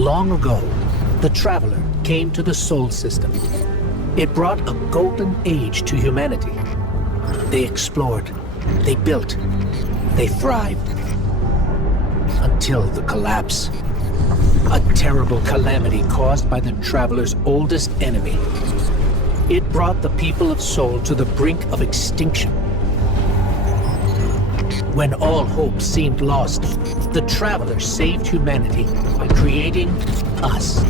Long ago, the Traveler came to the Sol system. It brought a golden age to humanity. They explored, they built, they thrived. Until the collapse. A terrible calamity caused by the Traveler's oldest enemy. It brought the people of Sol to the brink of extinction. When all hope seemed lost, the Traveler saved humanity by creating us.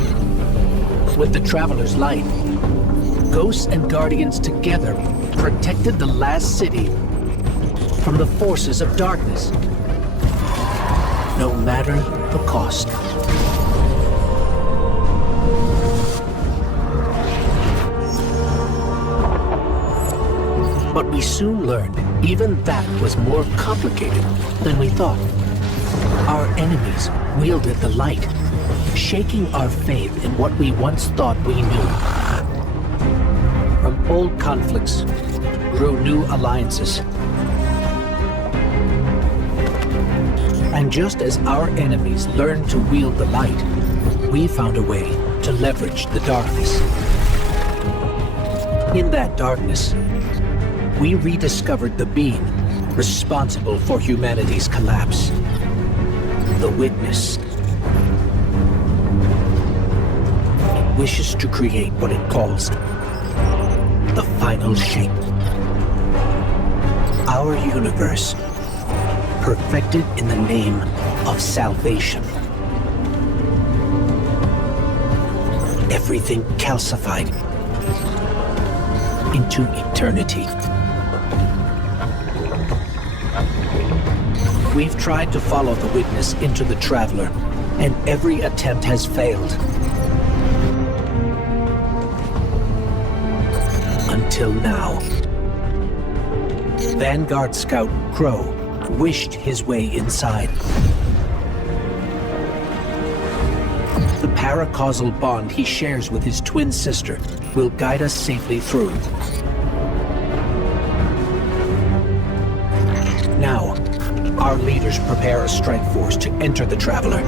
With the Traveler's light, Ghosts and Guardians together protected the last city from the forces of darkness, no matter the cost. But we soon learned even that was more complicated than we thought. Our enemies wielded the light, shaking our faith in what we once thought we knew. From old conflicts grew new alliances. And just as our enemies learned to wield the light, we found a way to leverage the darkness. In that darkness, we rediscovered the being responsible for humanity's collapse. The Witness. It wishes to create what it calls the final shape. Our universe, perfected in the name of salvation. Everything calcified into eternity. We've tried to follow the Witness into the Traveler, and every attempt has failed. Until now. Vanguard Scout Crow wished his way inside. The paracausal bond he shares with his twin sister will guide us safely through. Now, our leaders prepare a strike force to enter the Traveler,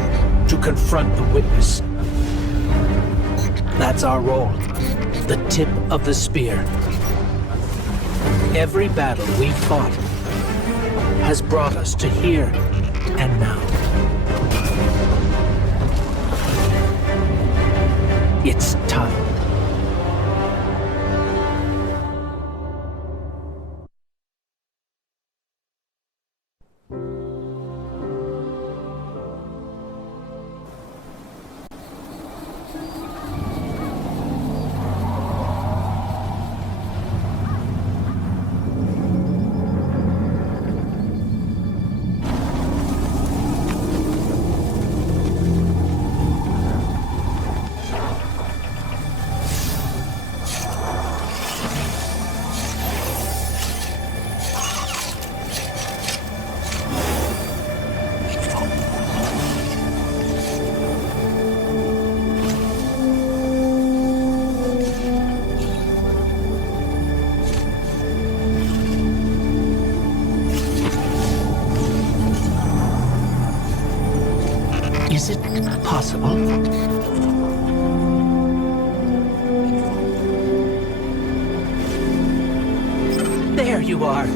to confront the Witness. That's our role, the tip of the spear. Every battle we've fought has brought us to here and now. It's time. Is it possible? There you are.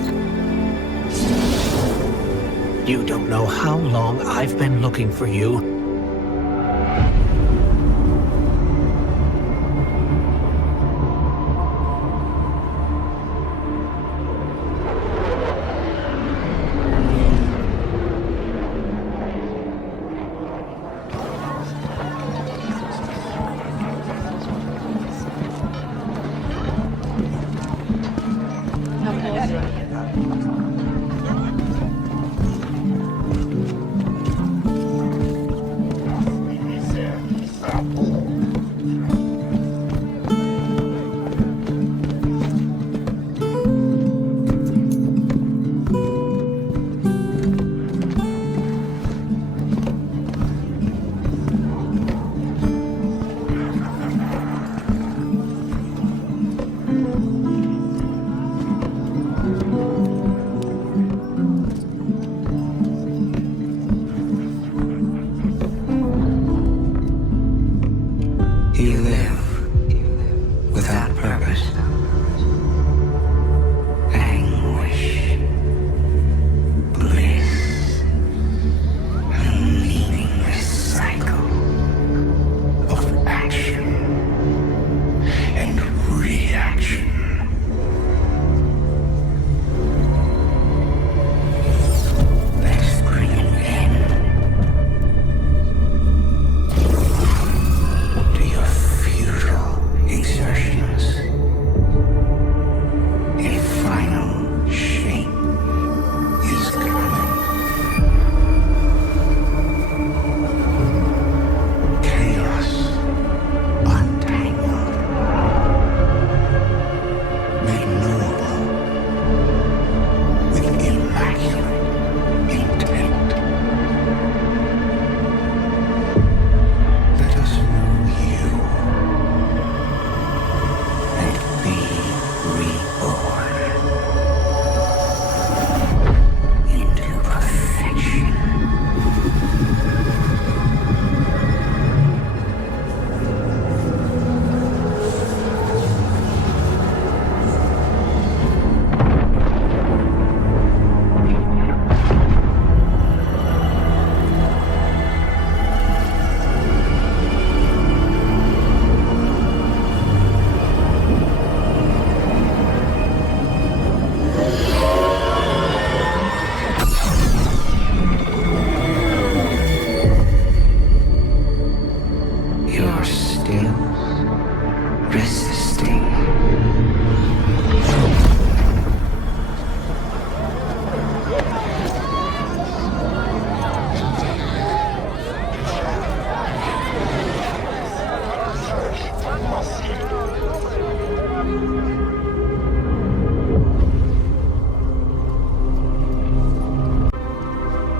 You don't know how long I've been looking for you.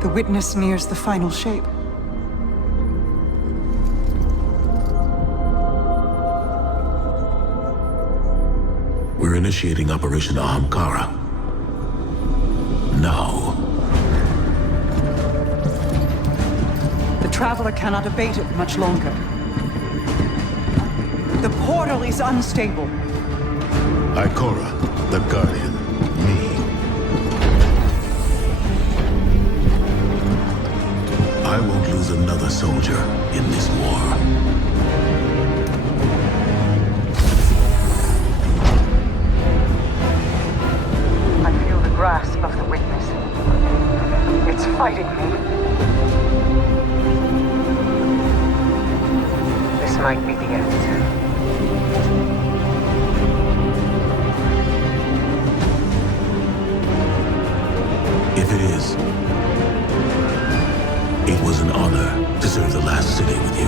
The witness nears the final shape. We're initiating Operation Ahamkara. Now. The Traveler cannot abate it much longer. The portal is unstable. Ikora, the Guardian, me. I won't lose another soldier in this war. I feel the grasp of the witness. It's fighting me. This might be the end. If it is, it was an honor to serve the last city with you.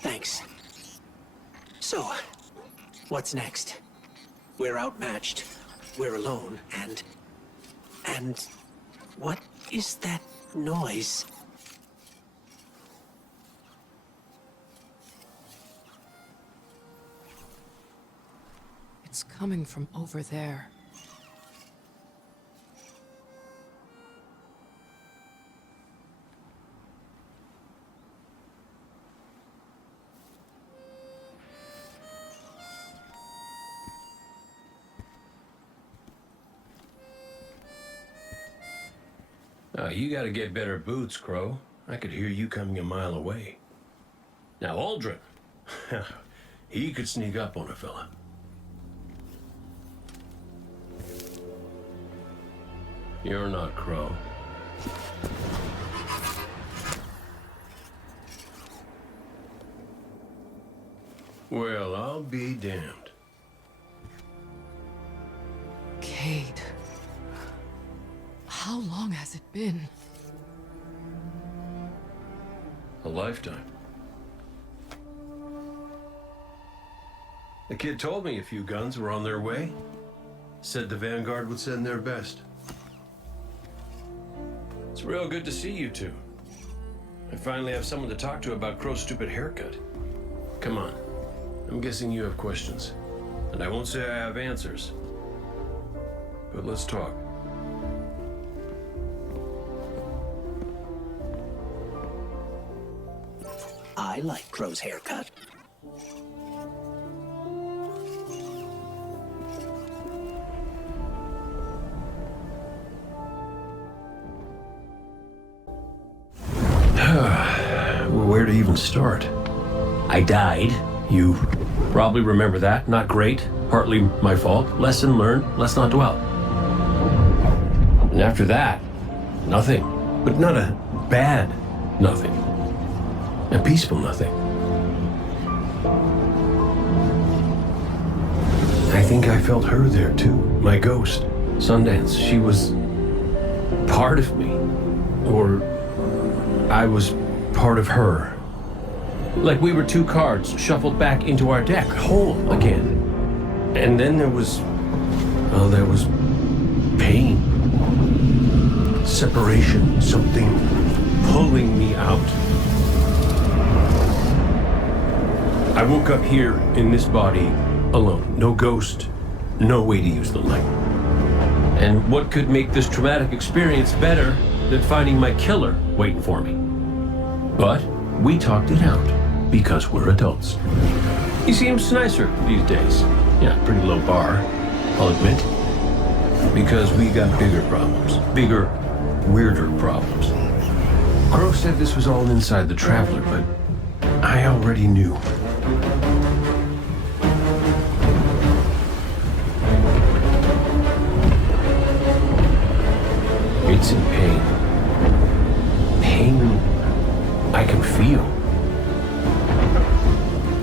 Thanks. So, what's next? We're outmatched. We're alone, and... what is that noise? It's coming from over there. You gotta get better boots, Crow. I could hear you coming a mile away. Now, Aldrin. He could sneak up on a fella. You're not Crow. Well, I'll be damned. Cade. How long has it been? A lifetime. The kid told me a few guns were on their way. Said the Vanguard would send their best. It's real good to see you two. I finally have someone to talk to about Crow's stupid haircut. Come on. I'm guessing you have questions. And I won't say I have answers. But let's talk. I like Crow's haircut. Where to even start? I died. You probably remember that. Not great. Partly my fault. Lesson learned. Let's not dwell. And after that, nothing. But not a bad nothing. A peaceful nothing. I think I felt her there too. My ghost. Sundance. She was part of me. Or I was part of her. Like we were two cards shuffled back into our deck, whole again. And then there was pain. Separation, something pulling me out. I woke up here in this body alone. No ghost, no way to use the light. And what could make this traumatic experience better than finding my killer waiting for me? But we talked it out because we're adults. He seems nicer these days. Yeah, pretty low bar, I'll admit. Because we got bigger problems. Bigger, weirder problems. Crow said this was all inside the Traveler, but I already knew. It's in pain. Pain I can feel.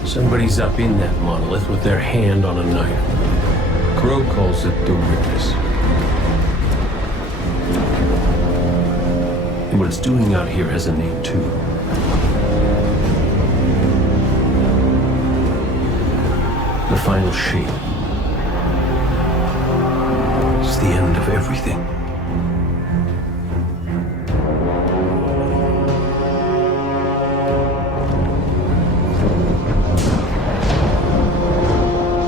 Somebody's up in that monolith with their hand on a knife. Crow calls it the Witness. And what it's doing out here has a name too. The final shape. It's the end of everything.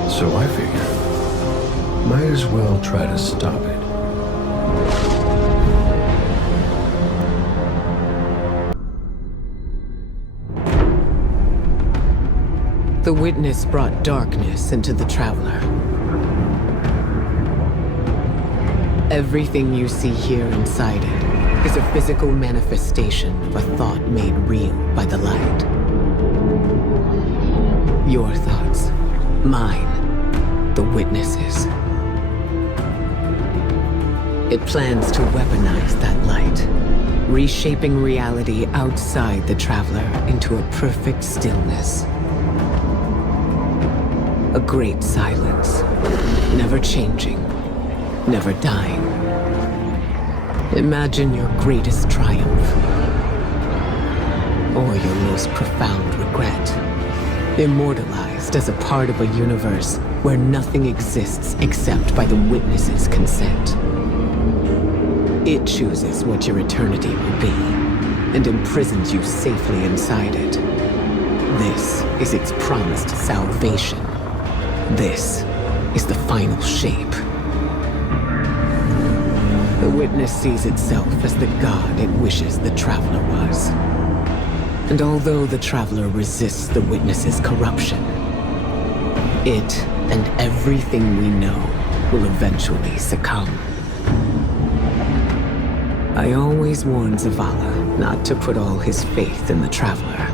So I figure, might as well try to stop it. The Witness brought darkness into the Traveler. Everything you see here inside it is a physical manifestation of a thought made real by the light. Your thoughts, mine, the Witness's. It plans to weaponize that light, reshaping reality outside the Traveler into a perfect stillness. A great silence, never changing, never dying. Imagine your greatest triumph, or your most profound regret, immortalized as a part of a universe where nothing exists except by the Witness's consent. It chooses what your eternity will be, and imprisons you safely inside it. This is its promised salvation. This is the final shape. The Witness sees itself as the god it wishes the Traveler was. And although the Traveler resists the Witness's corruption, it and everything we know will eventually succumb. I always warn Zavala not to put all his faith in the Traveler,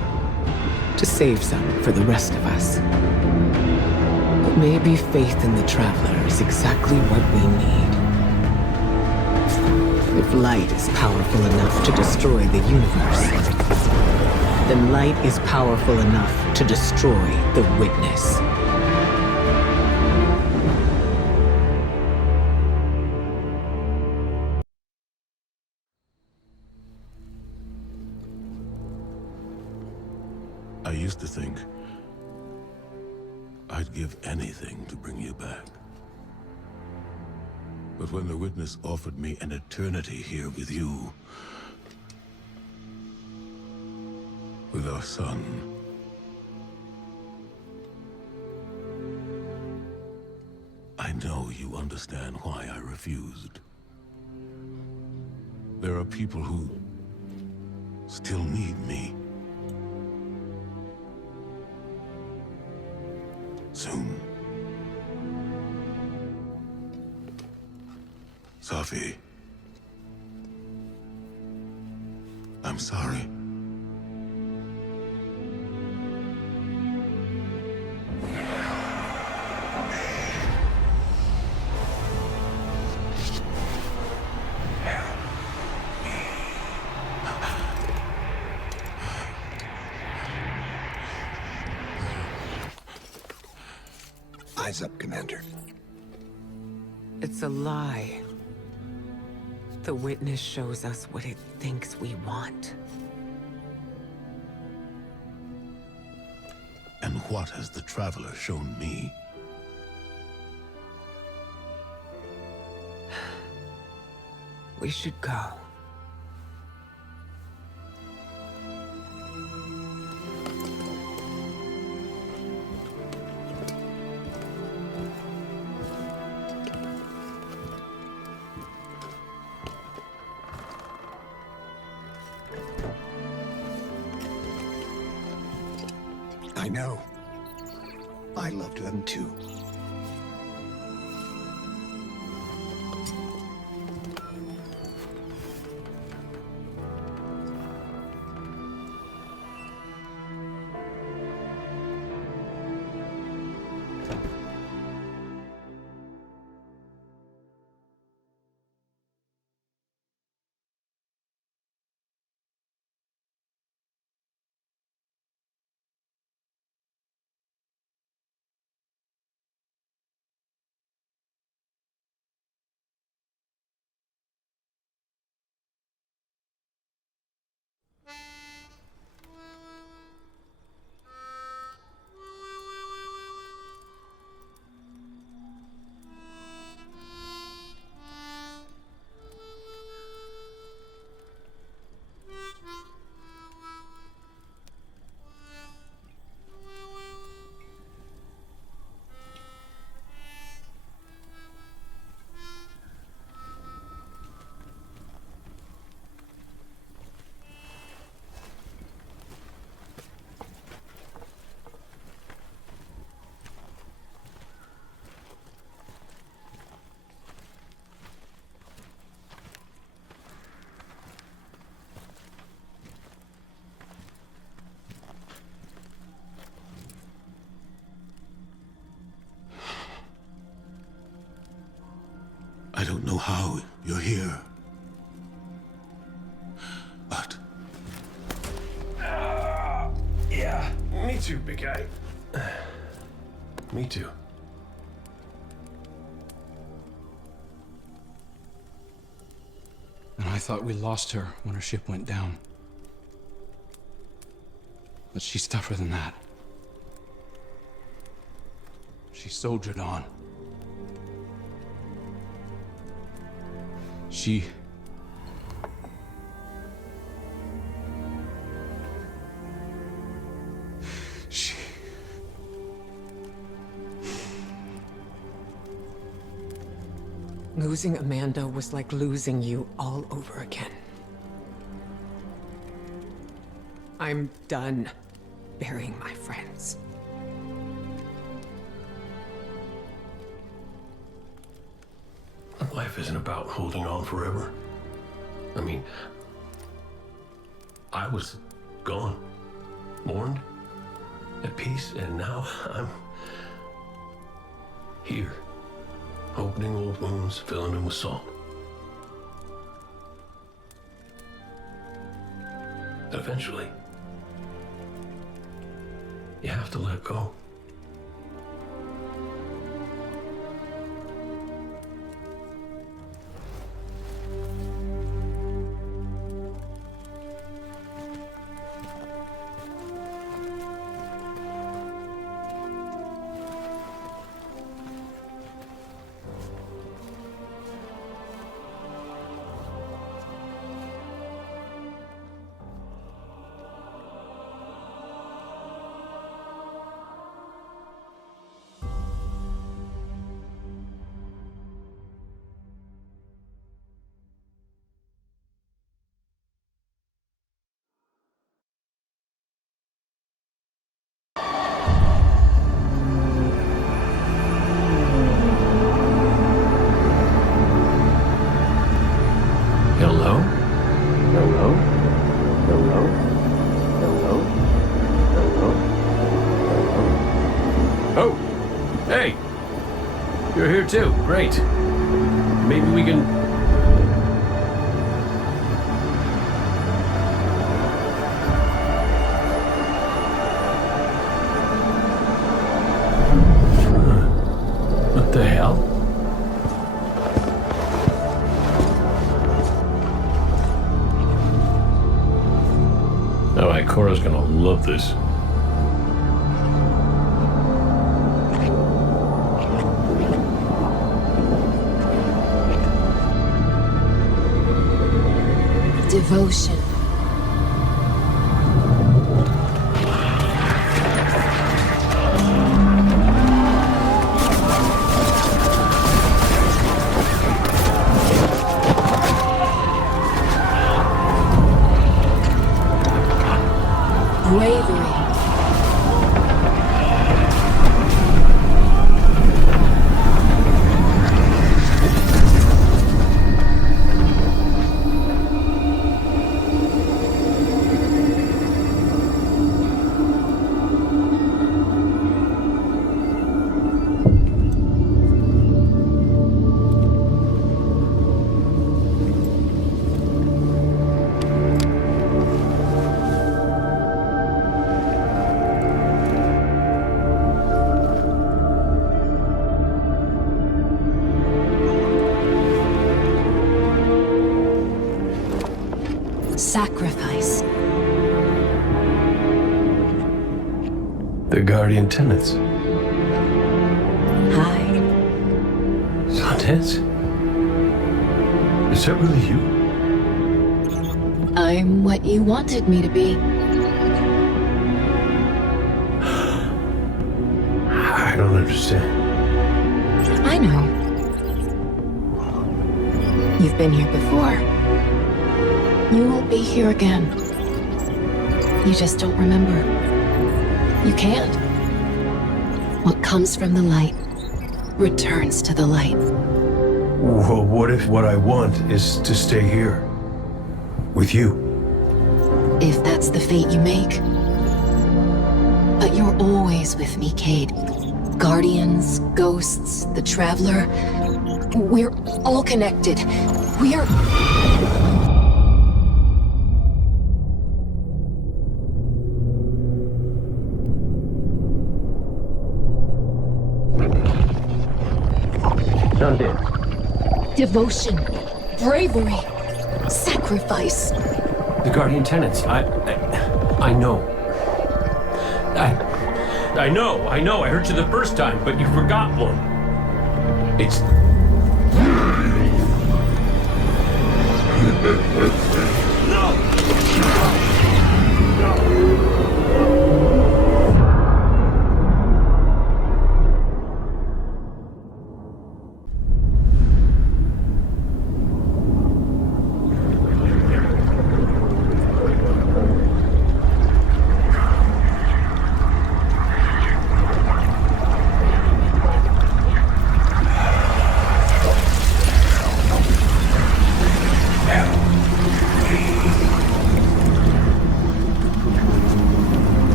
to save some for the rest of us. But maybe faith in the Traveler is exactly what we need. If light is powerful enough to destroy the universe, then light is powerful enough to destroy the Witness. I used to think I'd give anything to bring you back. But when the Witness offered me an eternity here with you, with our son, I know you understand why I refused. There are people who still need me. Soon. Safi. I'm sorry. Eyes up, Commander. It's a lie. The Witness shows us what it thinks we want. And what has the Traveler shown me? We should go. I know. I loved them too. I don't know how you're here. But Yeah, me too, big guy. Me too. And I thought we lost her when her ship went down. But she's tougher than that. She soldiered on. She... Losing Amanda was like losing you all over again. I'm done burying my friends. Life isn't about holding on forever. I mean, I was gone, mourned, at peace, and now I'm here, opening old wounds, filling them with salt. Eventually, you have to let go. Hello? Hello? Hello? Hello? Hello? Hello? Oh! Hey! You're here too. Great. Maybe we can... What the hell? Oh, Ikora's gonna love this. Devotion. Bravery. Sacrifice. The Guardian Tenants. Hi. Sundance? Is that really you? I'm what you wanted me to be. I don't understand. I know. You've been here before. You will be here again. You just don't remember. You can't. What comes from the light returns to the light. Well, what if what I want is to stay here? With you? If that's the fate you make. But you're always with me, Cade. Guardians, ghosts, the Traveler. We're all connected. We're... Sundance. Devotion, bravery, sacrifice. The Guardian Tenants. I know. I know. I heard you the first time, but you forgot one. It's...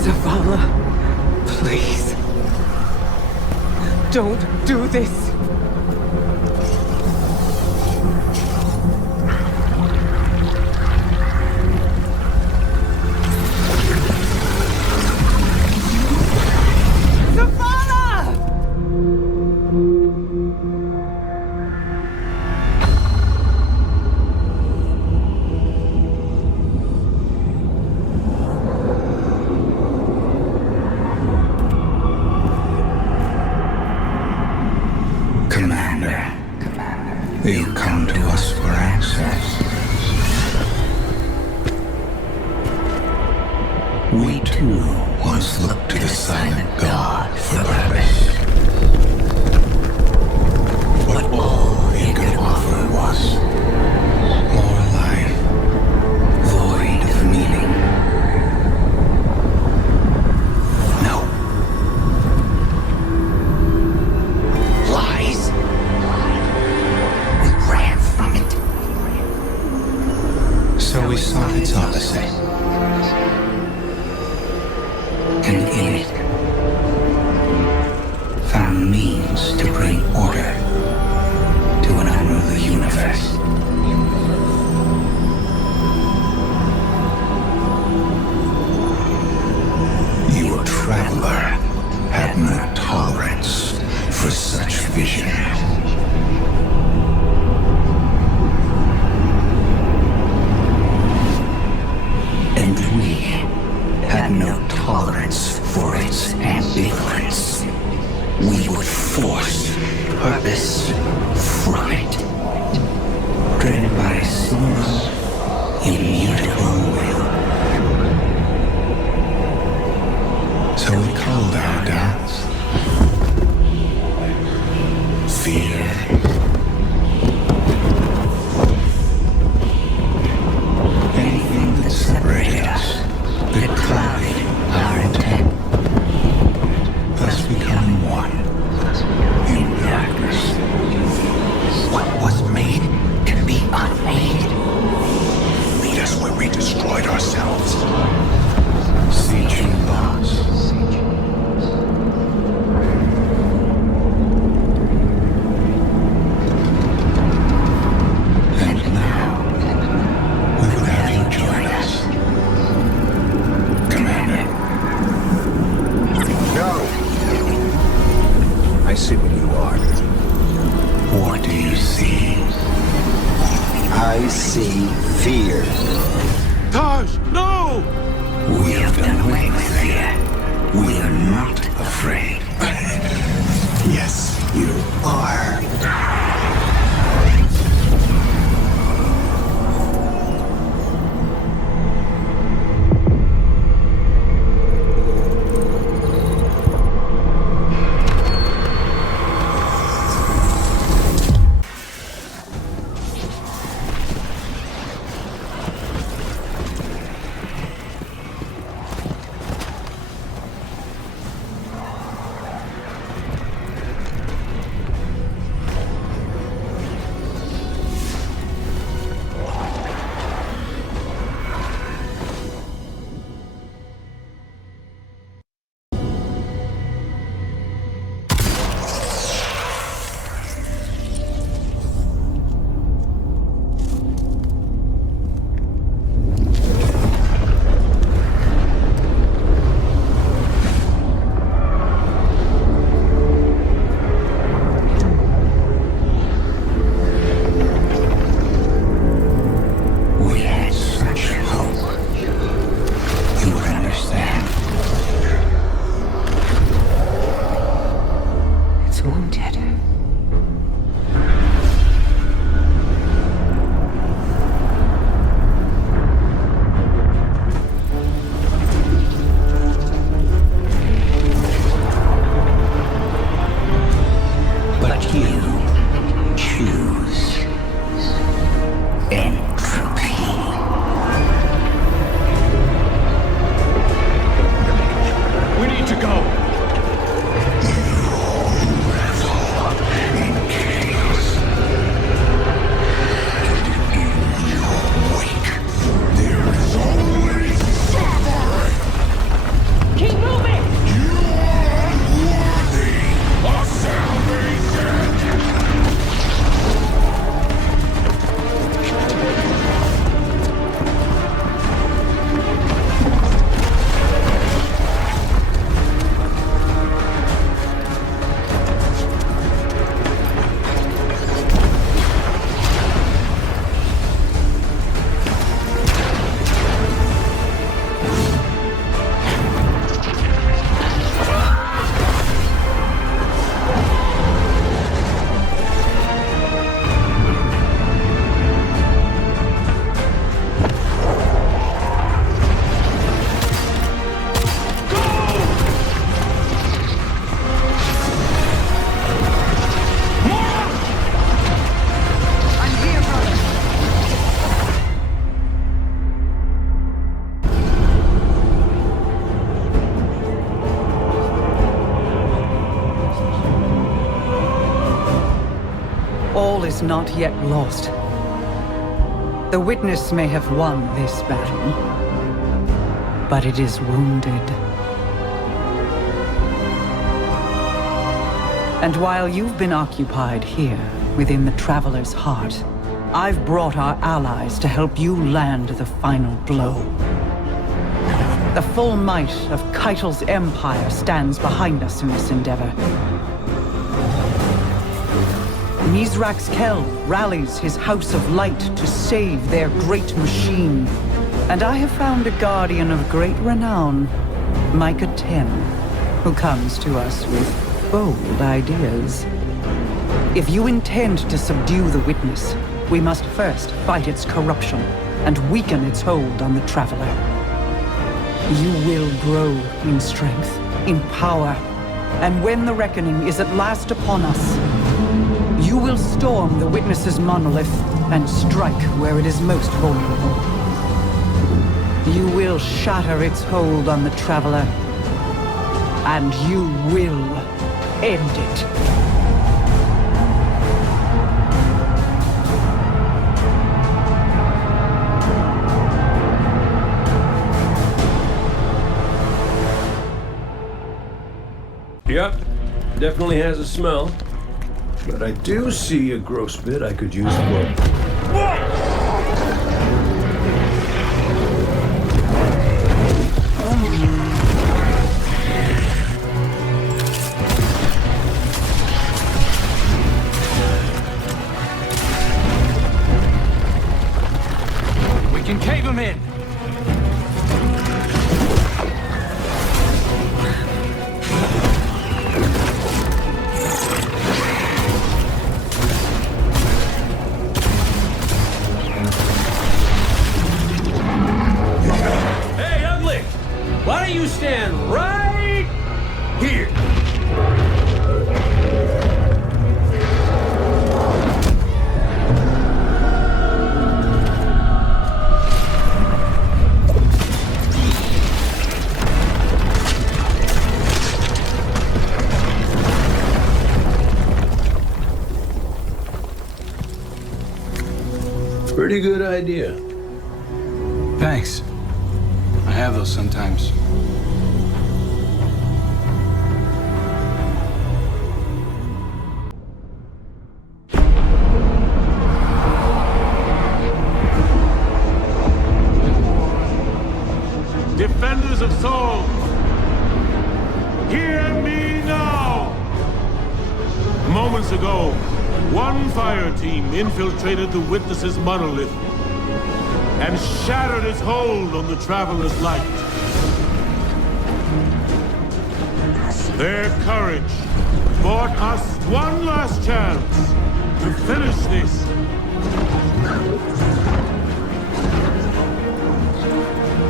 Zavala, please. Don't do this. Commander, you come to us for answers. We too once looked to the silent god for purpose. But all he could offer was more life, void of meaning. No. Lies. We ran from it. So we sought its opposite. And in it, found means to bring order to an unruly universe. Your traveler had no tolerance for such vision. And we had no tolerance for its ambivalence. We would force purpose from it, driven by a single, immutable will. So we called our doubts fear. Anything that separated us, that clouded our intent, thus becoming one in darkness. What was made can be unmade. Lead us where we destroyed ourselves. Siege lost. And now, we will have you join us. Commander. No! I see what you are. What do you see? I see fear. Taj, no! We have done away with fear. We are not afraid. Yes, you are. all is not yet lost. The Witness may have won this battle, but it is wounded. And while you've been occupied here, within the Traveler's heart, I've brought our allies to help you land the final blow. The full might of Keitel's empire stands behind us in this endeavor. Mithrax Kell rallies his House of Light to save their great machine. And I have found a guardian of great renown, Micah 10, who comes to us with bold ideas. If you intend to subdue the Witness, we must first fight its corruption and weaken its hold on the Traveler. You will grow in strength, in power, and when the reckoning is at last upon us, you will storm the Witness's monolith and strike where it is most vulnerable. You will shatter its hold on the Traveler, and you will end it. Yep, definitely has a smell. But I do see a gross bit I could use for. We can cave him in! Why don't you stand right here? Pretty good idea. Thanks. I have those sometimes. Defenders of Sol, hear me now! Moments ago, one fire team infiltrated the Witness's monolith and shattered its hold on the Traveler's light. Their courage bought us one last chance to finish this.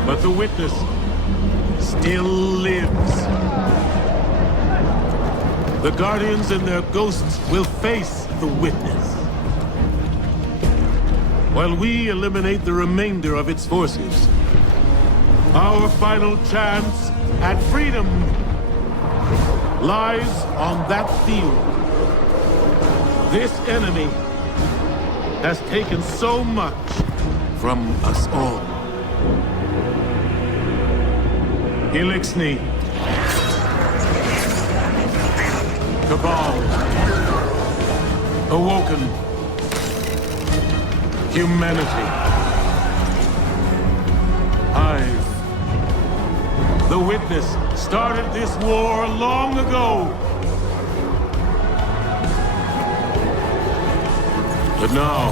But the Witness still lives. The Guardians and their ghosts will face the Witness, while we eliminate the remainder of its forces. Our final chance at freedom lies on that field. This enemy has taken so much from us all. Elixni, Cabal, Awoken, humanity, Hive. The Witness started this war long ago. But now,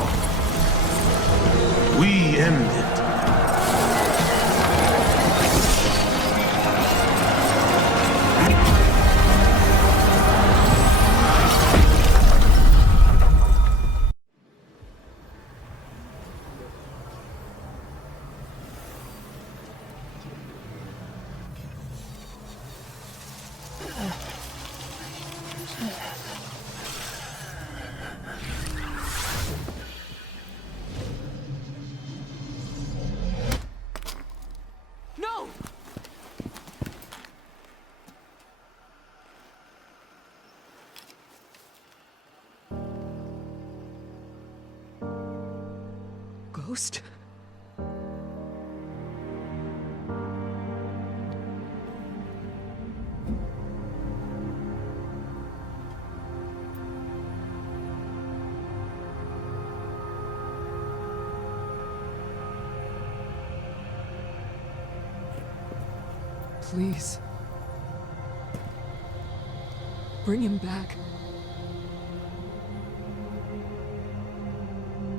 we end it. ghost? Please. Bring him back.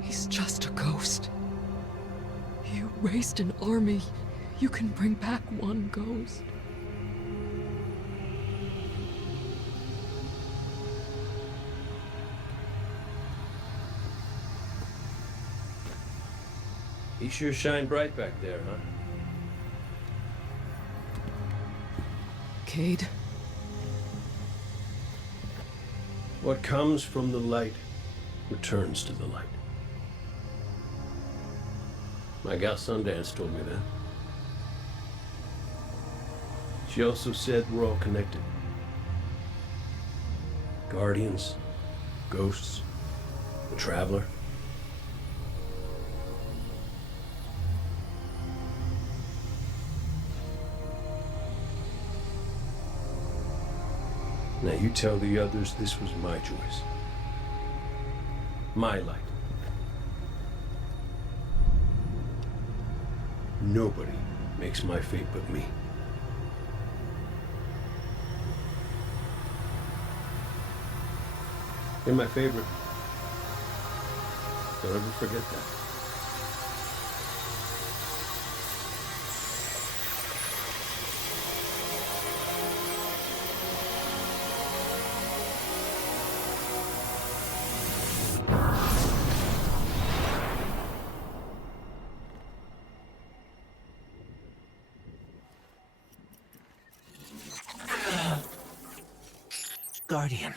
He's just a ghost. You raised an army. You can bring back one ghost. He sure shined bright back there, huh? Cayde. What comes from the light returns to the light. My gal Sundance told me that. She also said we're all connected. Guardians, ghosts, the Traveler. Now you tell the others this was my choice. My light. Nobody makes my fate but me. You're my favorite. Don't ever forget that. Guardian.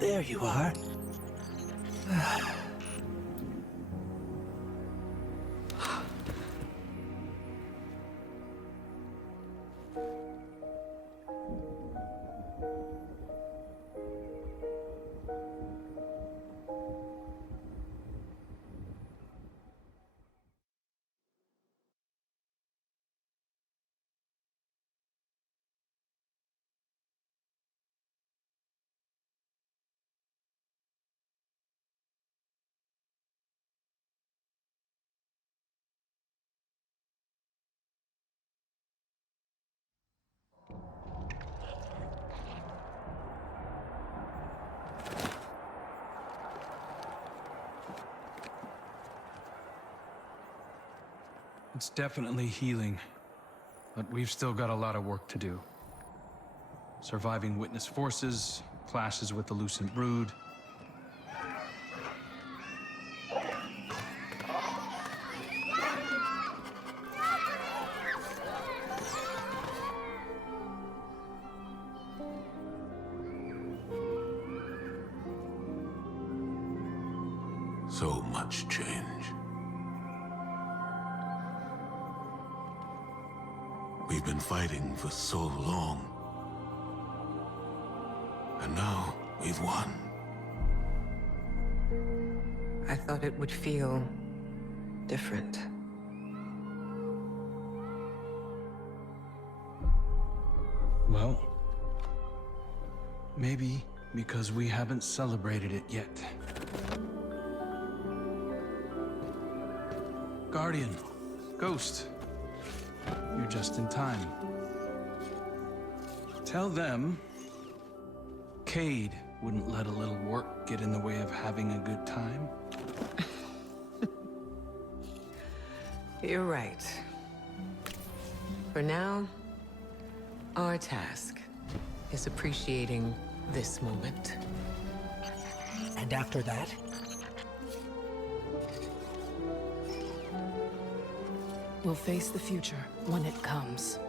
There you are. It's definitely healing, but we've still got a lot of work to do. Surviving Witness forces, clashes with the Lucent Brood. So much change. We've been fighting for so long. And now we've won. I thought it would feel different. Well, maybe because we haven't celebrated it yet. Guardian, Ghost, you're just in time. Tell them Cayde wouldn't let a little work get in the way of having a good time. You're right. For now, our task is appreciating this moment. And after that? We'll face the future when it comes.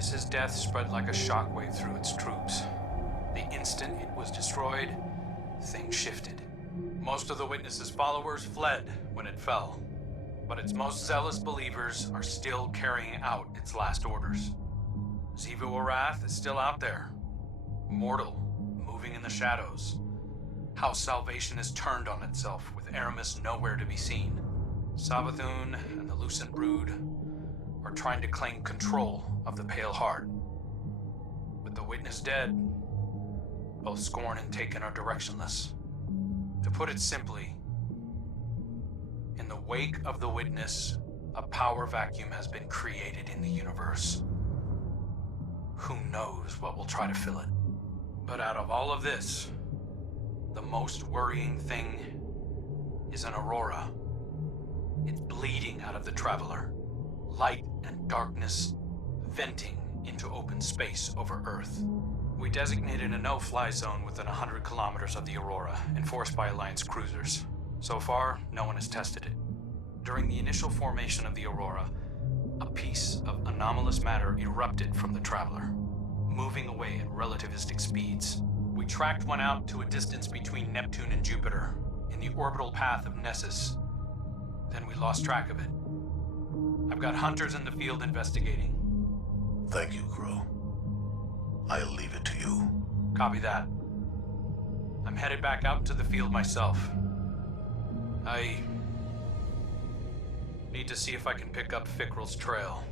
Witness's death spread like a shockwave through its troops. The instant it was destroyed, things shifted. Most of the Witness's followers fled when it fell, but its most zealous believers are still carrying out its last orders. Xivu Arath is still out there, mortal, moving in the shadows. House Salvation has turned on itself, with Aramis nowhere to be seen. Savathun and the Lucent Brood are trying to claim control of the Pale Heart. With the Witness dead, both Scorn and Taken are directionless. To put it simply, in the wake of the Witness, a power vacuum has been created in the universe. Who knows what will try to fill it? But out of all of this, the most worrying thing is an Aurora. It's bleeding out of the Traveler. Light and darkness venting into open space over Earth. We designated a no-fly zone within 100 kilometers of the Aurora, enforced by Alliance cruisers. So far, no one has tested it. During the initial formation of the Aurora, a piece of anomalous matter erupted from the Traveler, moving away at relativistic speeds. We tracked one out to a distance between Neptune and Jupiter, in the orbital path of Nessus. Then we lost track of it. I've got hunters in the field investigating. Thank you, Crow. I'll leave it to you. Copy that. I'm headed back out into the field myself. I need to see if I can pick up Fickrell's trail.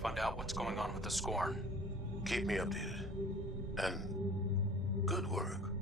Find out what's going on with the Scorn. Keep me updated. And good work.